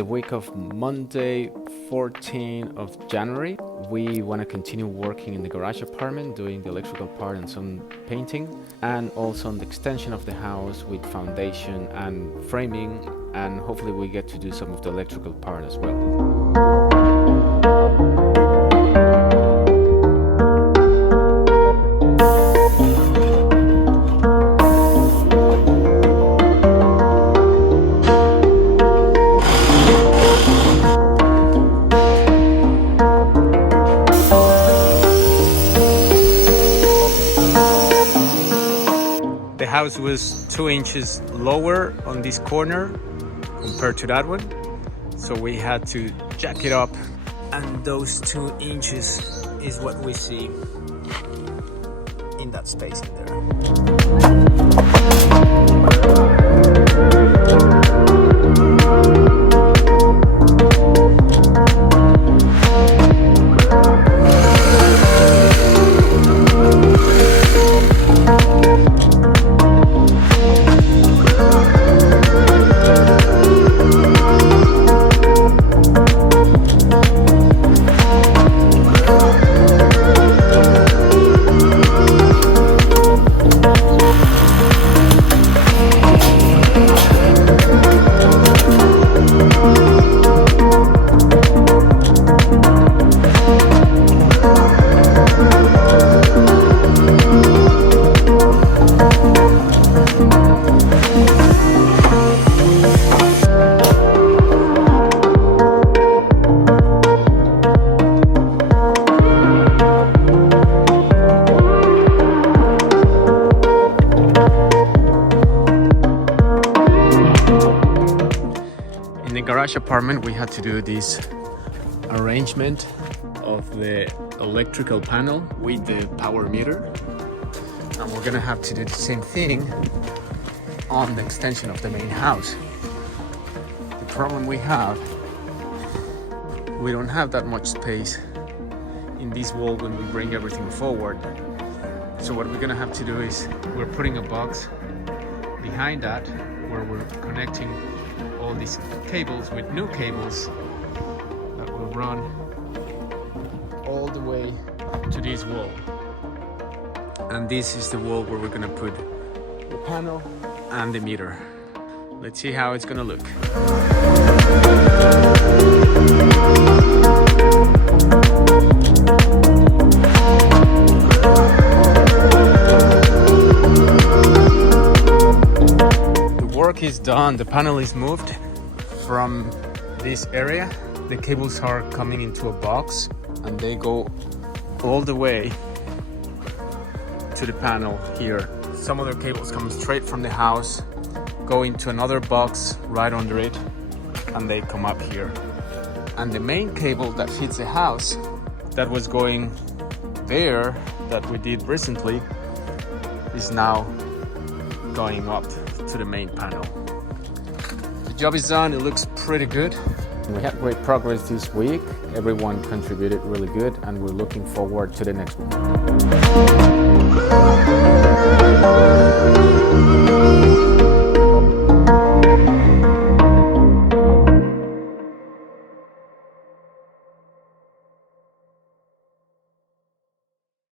the week of Monday, 14th of January. We want to continue working in the garage apartment, doing the electrical part and some painting, and also on the extension of the house with foundation and framing, and hopefully we get to do some of the electrical part as well. The house was 2 inches lower on this corner compared to that one, so we had to jack it up, and those 2 inches is what we see in that space in there. In the garage apartment, we had to do this arrangement of the electrical panel with the power meter, and we're gonna have to do the same thing on the extension of the main house. The problem we have, we don't have that much space in this wall when we bring everything forward. So what we're gonna have to do is we're putting a box behind that where we're connecting all these cables with new cables that will run all the way to this wall. And this is the wall where we're gonna put the panel and the meter. Let's see how it's gonna look. Work is done. The panel is moved from this area. The cables are coming into a box and they go all the way to the panel here. Some other cables come straight from the house, go into another box right under it, and they come up here. And the main cable that feeds the house, that was going there, that we did recently, is now going up to the main panel. The job is done. It looks pretty good. We had great progress this week. Everyone contributed really good, and we're looking forward to the next one.